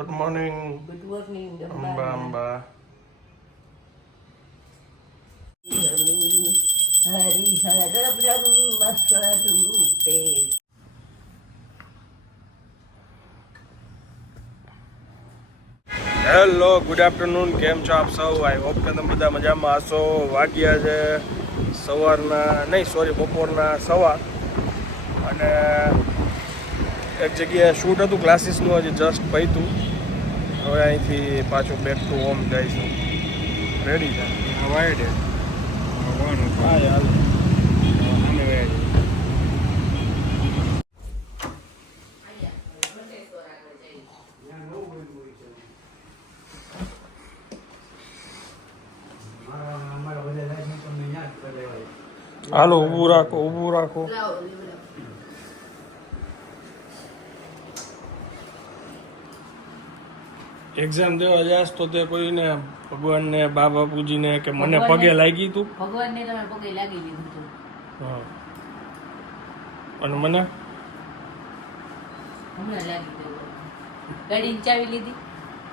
Good morning good morning Amba Amba Harihar બ્રહ્મ સ્વરૂપે hello good afternoon કેમ છો આપ સૌ? આઈ હોપ કે તમે બધા મજામાં હશો. વાગ્યા છે સવારના નહીં સોરી બપોરના સવા. અને એક જગ્યાએ શૂટ હતું ક્લાસીસનું હજી જસ્ટ પૈતું હવે અહીંથી પાછું બેક ટુ હોમ જઈશું. રેડી છે? વાયડે આવવાનું હા યાર. આને વાયડે હાલો ઊભું રાખો ઊભું રાખો. એક્ઝામ દેવા જાસ તો તે કોઈને ભગવાનને બા બાપુજીને કે મને પગે લાગી તું? ભગવાનને તમે પગે લાગી લીધું હતું. હા. અને મને? હમણાં લાગી ગયું ગાડી ચાવી લીધી.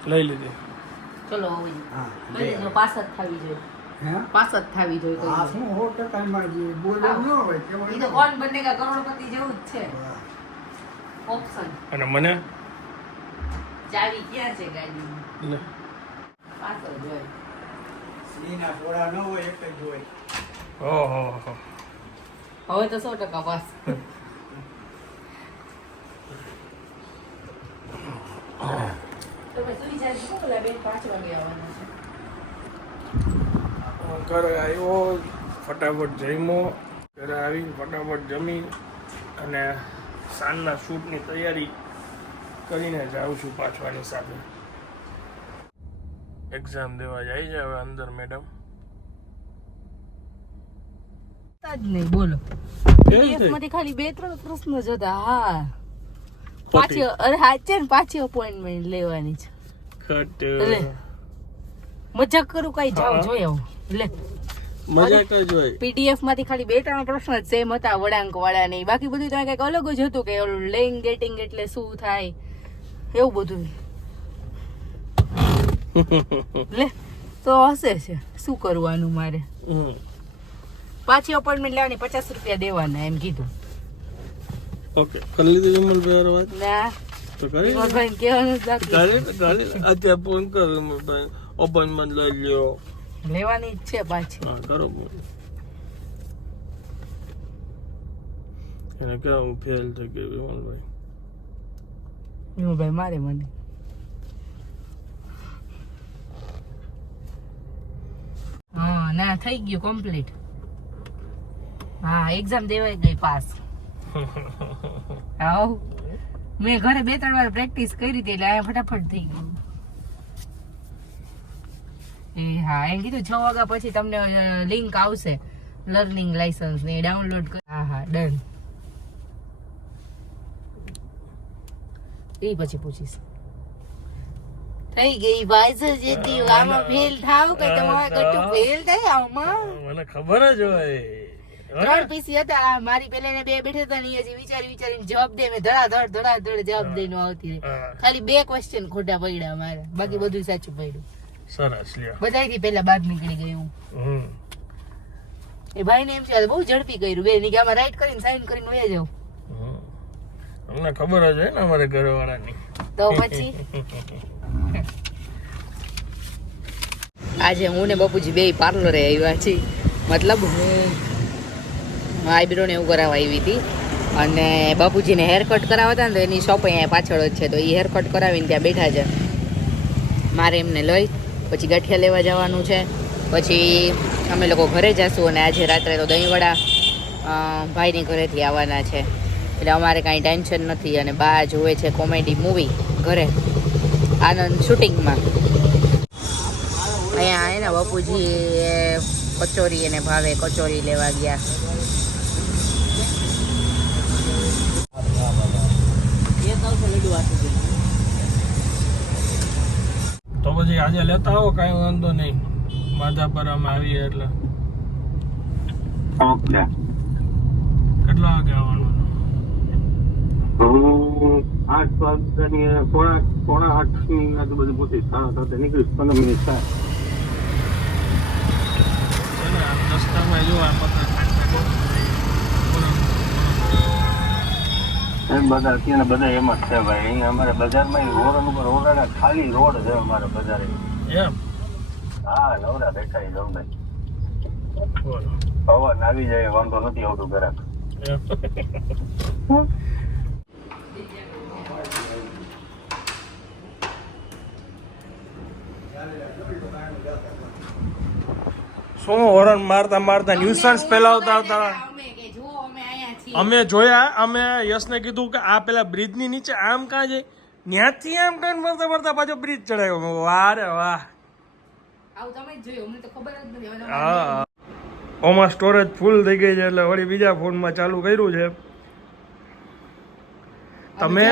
લઈ લીધી. ચલો હવે. હા, બધી પાસ જ થવી જોઈએ. પાસ જ થવી જોઈએ કોઈ દિવસ. ઈ તો કોણ બનેગા કરોડપતિ જેવું જ છે. ઓપ્શન અને મને? ચાવી ક્યાં છે ગાડીની પાછળ પાસ જ હોય. ઓહો હો. હવે તો સો ટકા પાસ. તમે સુઈ જાય શું પેલા બેન પાંચ વાગે આવવાના છે? ઘરે આવ્યો ફટાફટ જમ્યો. ઘરે આવી ફટાફટ જમી અને સાંજના શૂટની તૈયારી કરીને જાઉં છું પાછવાની સાથે. એક્ઝામ દેવા જાય છે હવે અંદર મેડમ જ નહીં બોલો. PDF માંથી ખાલી બે ત્રણ પ્રશ્નો જ હતા હા. પાછી અરે હાચે ને પાછી અપોઇન્ટમેન્ટ લેવાની છે. ખટ. લે. મજાક કરું કઈ જાવ. જોઈ આવું. લે મજાક જ હોય. પીડીએફમાંથી ખાલી બે ત્રણ પ્રશ્ન જ સેમ હતા વળાંક વાળા નહીં બાકી બધું ત્યાં કંઈક અલગ જ હતું કે લેંગ ગેટિંગ એટલે શું થાય. એવું બધું. લે તો હશે છે શું કરવાનું મારે. પાછી અપોઇન્ટમેન્ટ લેવાની પચાસ રૂપિયા દેવાના એમ કીધું. ઓકે કરી લીધું વિમલભાઈ ભાઈ વાત ના. તો કરી લીધું. વિમલભાઈને કહેવાનું જ ચાલે ચાલે ને. ફોન કર વિમલભાઈ અપોઇન્ટમેન્ટ લઈ લ્યો. લેવાની જ છે પાછી. હા કરો એને ફેલ થઈ ગયું વિમલભાઈ? વિમલભાઈ મારે મને. હા, ના, થઈ ગયું કમ્પ્લીટ હા એક્ઝામ દેવાઈ ગઈ પાસ. આવ. મેં ઘરે બે, ત્રણ વાર પ્રેક્ટિસ કરી હતી એટલે અહીંયા ફટાફટ થઈ ગયું. એ હા, એમ કીધું છ વાગ્યા પછી તમને લિંક આવશે. લર્નિંગ લાયસન્સ ને ડાઉનલોડ કર હા હા ડન એ પછી પૂછીશ. થઈ ગઈ ભાઈ જેથી આમાં ફેલ થાવ કે તમારે કટુ ફેલ થાય આમાં? મને ખબર જ હોય. ત્રણ પીસી હતા. મારી પેલા ને બે બેઠા હતા ને હજી વિચારી વિચારીને જવાબ દે. મેં ધડાધડ ધડાધડ જવાબ દઈને આવતી રહી. ખાલી બે ક્વેશ્ચન ખોટા પડ્યા મારે બાકી બધું સાચું પડ્યું. સરસ લ્યો. બધાયથી પહેલા બહાર નીકળી ગઈ હું. એ ભાઈ ને એમ છે બહુ ઝડપી કર્યું. બે નિગામાં રાઈટ કરીને સાઈન કરીને વયા જાવ હમ. અમને ખબર જ હોય ને અમારે ઘરવાળાની. તો પછી? આજે હું ને બાપુજી બે પાર્લરે આવ્યા છીએ. મતલબ હું આઈબ્રો ને એવું કરાવવા આવી હતી. અને બાપુજીને હેર કટ કરાવતા હતા ને તો એની શોપ અહીંયા પાછળ જ છે, તો એ હેર કટ કરાવીને ત્યાં બેઠા છે. મારે એમને લઈ, પછી ગાંઠિયા લેવા જવાનું છે. પછી અમે લોકો ઘરે જઈશું અને આજે રાત્રે તો દહીંવડા ભાઈની ઘરેથી આવવાના છે. એટલે અમારે કાંઈ ટેન્શન નથી અને બા જોવે છે કોમેડી મૂવી ઘરે. આનંદ શૂટિંગમાં. અહીંયા આવે ને બાપુજી એ કચોરી એને ભાવે કચોરી લેવા ગયા. તો પછી આજે લેતા આવો કાંઈ વાંધો નહીં. માધાપરામાં આવીએ એટલે. કેટલા વાગે આવવાનું? હું આઠ વાગ્યાની પોણા પોણા આઠની આજુબાજુ પહોંચી. સાડા સાતે નીકળીશ પંદર મિનિટ થાય રસ્તામાં જો આ એમ બધા અત્યારે બધા એમ જ છે ભાઈ. અહીંયા અમારે બજારમાં રોડ ઉપર ઓરડા ખાલી રોડ છે અમારે બજારે. એમ? હા નવરા બેઠા જમને બોલો પવન આવી જાય વાંધો નથી આવતું ઘરાક શું હોરન મારતા મારતા ન્યુસન્સ ફેલાવતા હતા? અમે કે જુઓ અમે અહીંયા છીએ. અમે જોયા અમે યશને કીધું કે આ પેલા બ્રિજની નીચે આમ કાં છે? ત્યાંથી આમ કાં મળતા મળતા પાછો બ્રિજ ચડાવ્યો વાહ રે વાહ. તમે જોયું અમને તો ખબર જ નથી હવે તમારે હા. ઓમાં સ્ટોરેજ ફૂલ થઈ ગઈ છે એટલે વળી બીજા ફોનમાં ચાલુ કર્યું છે. તમે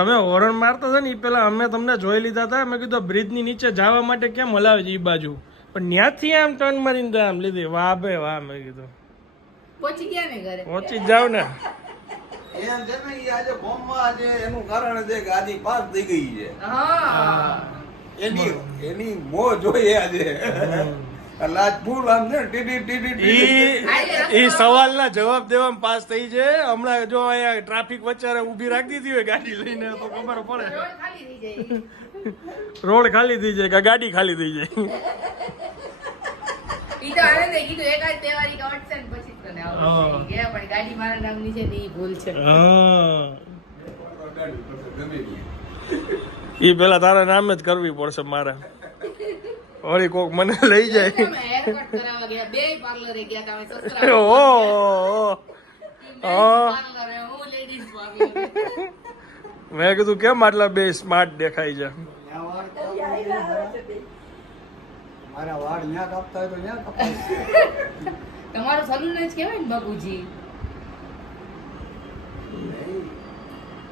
તમે હોરન મારતા હતા ને એ પેલા અમે તમને જોઈ લીધા હતા. મેં કીધું બ્રિજની નીચે જવા માટે કેમ હલાવે છે એ બાજુ? પણ ત્યાંથી આમ ટર્ન મારીને તો આમ લીધી. વાહ બે વાહ મેં કીધું. પહોંચી ગયા ને ઘરે? પહોંચી જાવ ને. એમ છે ને આજે બોમ્બમાં આજે એનું કારણ છે કે આજી પાસ થઈ ગઈ છે. હા. એની એની મો જોઈએ આજે. સવાલના જવાબ દેવામાં પાસ થઈ છે. હમણાં જો અહીંયા ટ્રાફિક વચ્ચે ઊભી રાખી દીધી હોય ગાડી લઈને તો ખબર પડે. રોડ ખાલી થઈ જાય. રોડ ખાલી થઈ જાય કે ગાડી ખાલી થઈ જાય. ઈ તો આનંદે કીધું એકાદ તહેવારી કે અટશે ને પછી તને આવડશે. ગયા પણ ગાડી મારા નામની છે ને ઈ ભૂલ છે. હા. ઈ. ઈ પેલા તારા નામે જ કરવી પડશે મારે. વળી કોક મને લઈ જાય. મેં કીધું કેમ આટલા બે સ્માર્ટ દેખાય છે? મારા વાળ ન્યા કાપતા હોય તો ન્યા કપાય તમારો સલૂન જ કહેવાય ને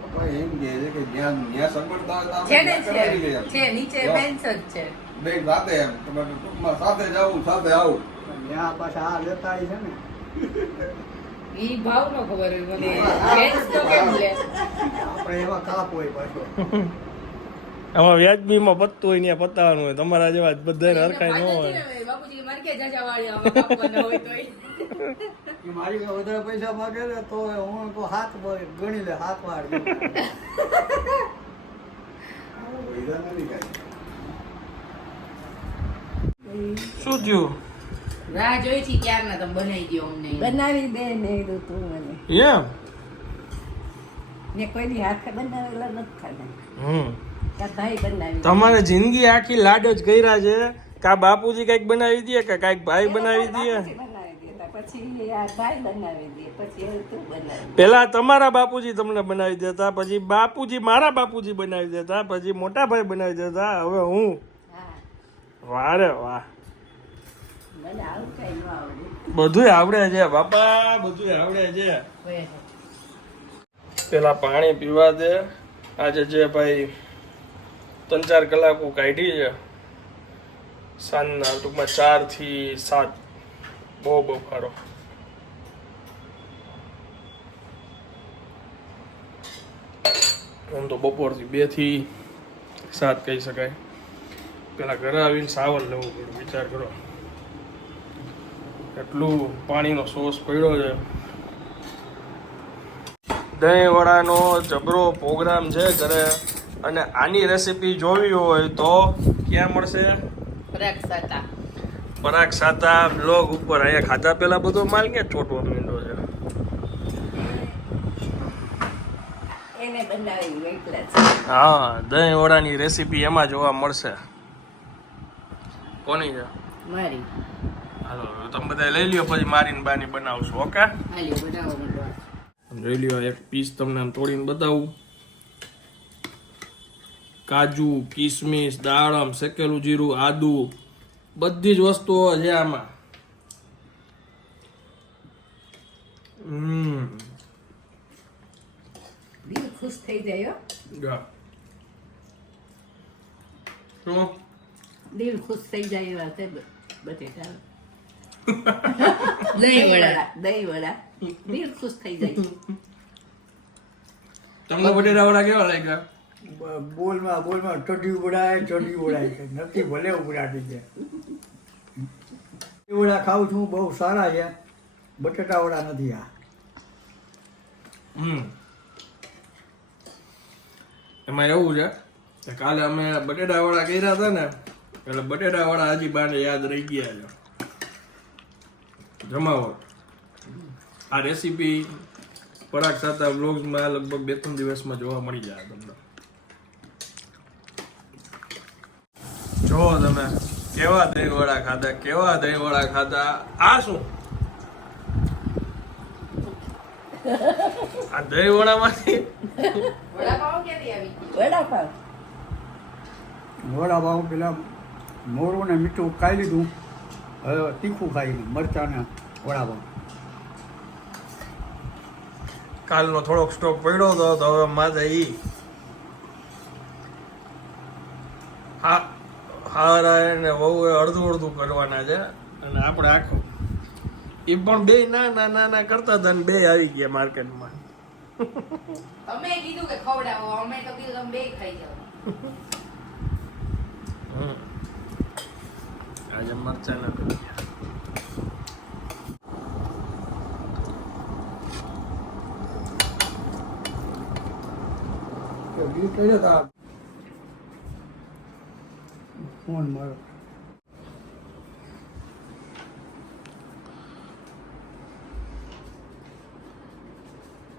પપ્પા એમ છે કે હોય તો આપણે છે નીચે બેન્ચ જ છે. બે સાથે એમ. તમારે ટૂંકમાં સાથે જાવું સાથે આવું. ત્યાં પાછા આ લેતા છે ને. ઈ ભાવ નો ખબર હોય મને. બેન્ચ તો કેમ લે? આપણે એવા કાપ હોય પાછો. આમાં વ્યાજબીમાં પતતું હોય ત્યાં પતાવવાનું હોય. તમારા જેવા જ બધાને હરખાય ન હોય. બાપુજી મારી કે જાજા વાળી આમાં હોય તોય. મારી પાસે વધારે પૈસા માગે ને તો હું તો હાથ ગણી લે હાથ વાળ. શું થયું? રાહ જોઈ છે ક્યારના તમે બનાવી દો અમને બનાવી દે ને તો તું મને. એમ? મેં કોઈની હાથે બનાવેલા નથી ખાધા. હમ. તમારે જિંદગી આખી લાડ જ કર્યા છે. કા બાપુજી કંઈક બનાવી દે કે કંઈક ભાઈ બનાવી દે? પેલા તમારા બાપુજી તમને બનાવી દેતા પછી બાપુજી મારા બાપુજી બનાવી દેતા પછી મોટા ભાઈ બનાવી દેતા. હવે હું? વારે વાહ. બધું આવડે છે બાપા બધું આવડે છે. પેલા પાણી પીવા દે. આજે જે ભાઈ ત્રણ ચાર કલાકો કાઢી છે. સાંજના ટૂંકમાં ચારથી સાત. બહુ બફારો. આમ તો બપોરથી બેથી સાત કહી શકાય. પેલા ઘરે આવીને સાવર લેવું પડ્યું વિચાર કરો. એટલું પાણીનો સોસ પડ્યો છે. દહીં વડાનો જબરો પ્રોગ્રામ છે ઘરે. અને આની રેસીપી જોવી હોય તો ક્યાં મળશે? પરાગ સાતા બ્લોગ ઉપર. અહીંયા ખાધા પેલા બધો માલ ક્યાં ચોટવા મીંડો છે? હા દહીં વડાની રેસીપી એમાં જોવા મળશે. કોની છે? મારી. હાલો તમે બધા લઈ લ્યો પછી મારીને બાની બનાવશો ઓકે? લઈ જોઈ લ્યો એક પીસ તમને આમ તોડીને બતાવું. કાજુ કિસમિસ દાડમ શેકેલું જીરું આદુ બધી જ વસ્તુઓ છે આમાં. હમ. ખુશ થઈ જાય. શું? દિલ ખુશ થઈ જાય એવા છે બટેટા. દહીં વડા દહીં વડા. દિલ ખુશ થઈ જાય. તમને બટેટા વડા કેવા લાગ્યા? બોલમાં બોલમાં ચડી ઉડાય ચડી ઉડાય છે. નથી, ભલે ઉડાડી છે વડા ખાઉં છું, બહુ સારા છે. બટેટા વડા નથી આ. એમાં એવું છે કે કાલે અમે બટેટા વડા કર્યા હતા ને, એટલે બટેટા વડા હજી બાને યાદ રહી ગયા છે. જમાવો. આ રેસીપી પરાગ સાતા બ્લોગ્સમાં લગભગ બે ત્રણ દિવસમાં જોવા મળી જાય તમને. જો તમે કેવા દહીં વડા ખાધા કેવા દહીં વડા ખાધા? આ શું? આ દહીં વડામાંથી વડાપાઉં ક્યાંથી આવી? વડાપાવ પેલા મોરું ને મીઠું ખાઈ લીધું. હવે તીખું ખાઈ મરચાં ને વડાપાઉં. કાલનો થોડોક સ્ટોક પડ્યો હતો તો હવે માથે ઈ હા હારા એને વહુ અડધું અડધું કરવાના છે. અને આપણે આખું એ પણ બે ના ના ના ના કરતા હતા ને બે આવી ગયા માર્કેટમાં. તમે કીધું કે ખવડાવો અમે તો કીધું તમે બે ખાઈ જાઓ. આજે મરચા ના કરી બી કર્યો તા ફોન મારો.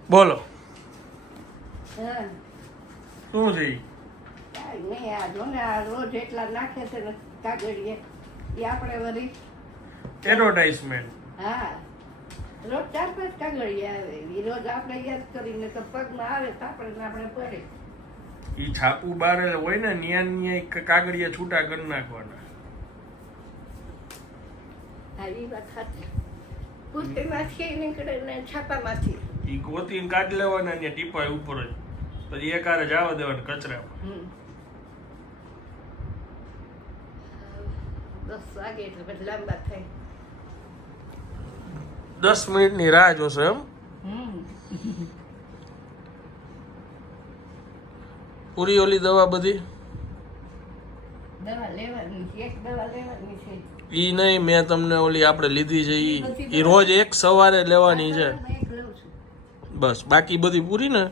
બોલો. શું છે નહીં આ જો ને આ રોજ એટલા નાખે છે ને કાગળીએ એ આપણે વળી એડવર્ટાઇઝમેન્ટ હા. રોજ ચાર પાંચ કાગળીએ આવે. એ રોજ આપણે યાદ કરીને તો પગમાં આવે તો આપણે આપણે પડે ઈ છાપું બાર હોય ને ન્યા ન્યા કાગળિયા છૂટા કરી નાખવાના. આવી એ વાત સાચી. કુર્તીમાંથી નીકળે ને છાપામાંથી. ઈ ગોતીને કાઢી લેવાના ને ટીપાય ઉપર જ. પછી એકારે જવા દેવાના કચરામાં. દસ વાગે એટલે પછી લાંબા થાય. દસ મિનિટની રાહ જોશે એમ? પૂરી ઓલી દવા બધી? ઈ નહીં મેં તમને ઓલી આપણે લીધી છે ઈ. ઈ રોજ એક સવારે લેવાની છે. બસ બાકી બધી પૂરી ને?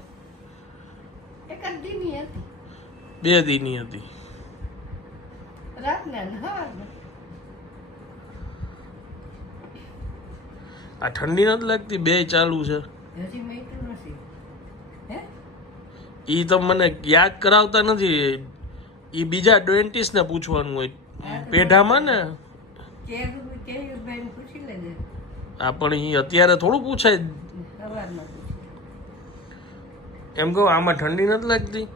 બે દીની હતી. આ ઠંડી નથી લાગતી? બે ચાલુ છે. હજી ઈ તો મને યાદ કરાવતા નથી. એ બીજા ડેન્ટિસ્ટને પૂછવાનું હોય. પેઢામાં ને? આ પણ એ અત્યારે થોડું પૂછાય. એમ કહું આમાં ઠંડી નથી લાગતી?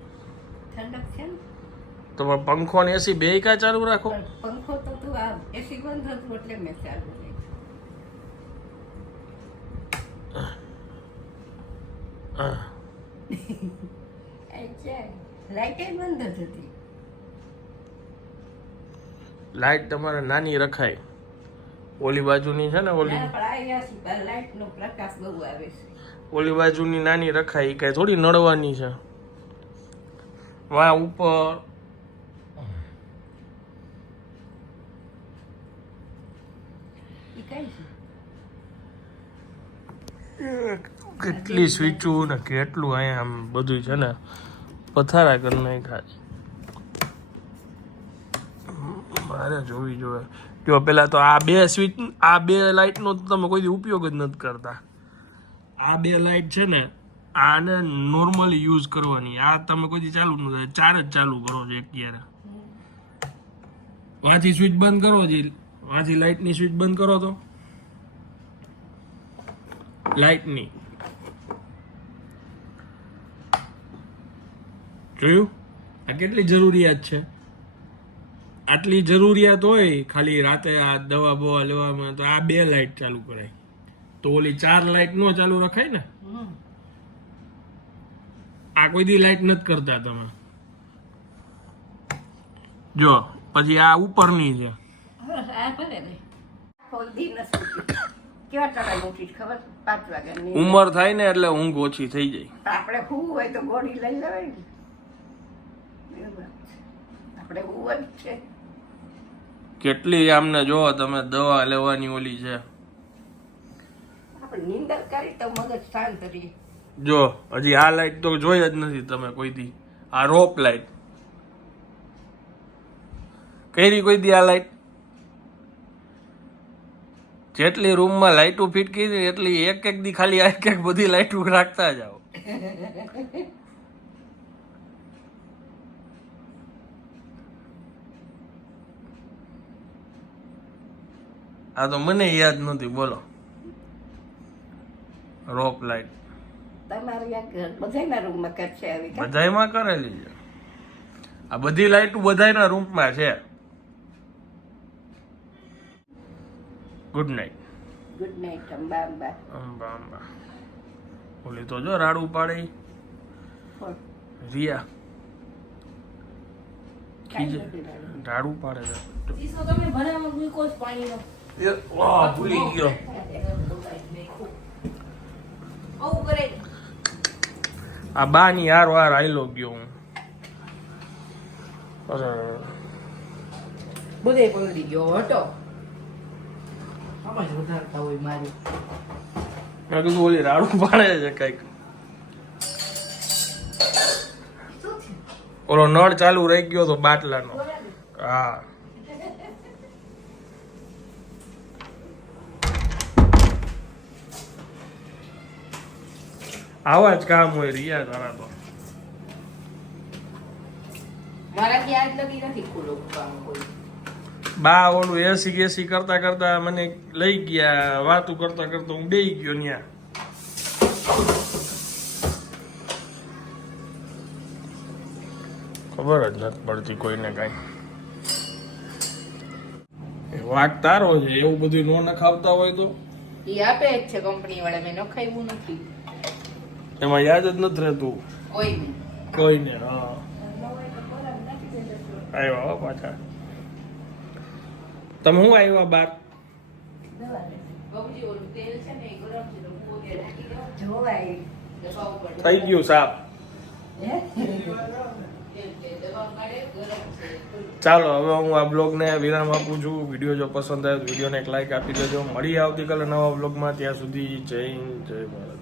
તો પંખો ને એસી બે કા ચાલુ રાખો? પંખો તો તું આ એસી બંધ હતું એટલે મેં ચાલુ રાખ્યું. લાઈટે તમારે નાની રખાય. ઓલી બાજુની છે ને ઓલી? ઓલી બાજુની નાની રખાય એ કઈ થોડી નડવાની છે. વા ઉપર. કેટલી સ્વીચું ને કેટલું અહીંયા આમ બધું છે ને. પથારા કરી નાખ્યા મારે જોવી જોઈએ જો પેલા તો આ બે સ્વિચ આ બે લાઇટનો તો તમે કોઈ ઉપયોગ જ નથી કરતા. આ બે લાઇટ છે ને, આને નોર્મલી યુઝ કરવાની. આ તમે કોઈ ચાલુ ન થાય ચાર જ ચાલુ કરો છો એક ક્યારે વાંથી સ્વિચ બંધ કરો જી વાંથી લાઇટની સ્વિચ બંધ કરો તો. લાઇટની જોયું આ કેટલી જરૂરિયાત છે? આટલી જરૂરિયાત હોય ખાલી રાતે આ દવા બવા લેવામાં તો આ બે લાઇટ ચાલુ કરાય. તો ઓલી ચાર લાઇટ નો ચાલુ રખાય ને? આ કોઈ દી લાઇટ નથી કરતા તમે. જો પછી આ ઉપરની છે. ઉંમર થાય ને એટલે ઊંઘ ઓછી થઈ જાય. આપણે હું હોય તો ગોળી લઈ લેવાય. આપણે હું જ છે. કેટલી આમને જો તમે દવા લેવાની ઓલી છે? આપણે નિંદર કરી તો મગજ શાંત રહે. જો હજી આ લાઈટ તો જોઈ જ નથી તમે કોઈ દી. આ રોપ લાઈટ કઈ કોઈ દી આ લાઈટ જેટલી રૂમમાં લાઈટો ફિટ કરી એટલી એક એક દી ખાલી એક એક બધી લાઈટો રાખતા જાઓ. આ તો મને યાદ નથી બોલો. રોપ લાઈટ? બધાયમાં કરેલી છે. આ બધી લાઈટ બધાયના રૂમમાં છે. Good night good night Amba Amba Amba Amba ઓલી તો જો રાડું પાડે. ઈ. કોણ? રિયા રાડ. લાગ્યું. છે. તમે પાણીનો વાહ ભૂલી ગયો. આવું કરે આ બા ની હાર વાર આયલો ગયો હું. બધે પલળી ગયો હટો. આમાં જ વધારતા હોય મારી. મેં કીધું ઓલી રાડું પાડે છે કંઈક. ઓલો નળ ચાલુ રહી ગયો તો બાટલાનો. હા. આવા જ કામ હોય રિયા તારા તો. મારાથી આજ લગી નથી ખુલ્લો કામ કોઈ. બા ઓલું એસી ગેસી કરતા કરતા મને લઈ ગયા વાતું કરતા કરતા હું બેહી ગયો ત્યાં ખબર જ નથી પડતી કોઈને કાંઈ. વાક તારો છે એવું બધું નો નખાવતા હોય તો? એ આપે જ છે કંપની વાળા મેં નખાવ્યું નથી. એમાં યાદ જ નથી રહેતું. કોઈ નહીં. કોઈને હા. આવ્યા હો પાછા. તમે શું આવ્યા બાર? ને થઈ ગયું સાપ. ચાલો હવે હું આ બ્લોગને વિરામ આપું છું. વીડિયો જો પસંદ આવે તો વિડીયોને એક લાઈક આપી દેજો. મળી આવતીકાલે નવા બ્લોગમાં. ત્યાં સુધી જય હિન્દ જય ભારત.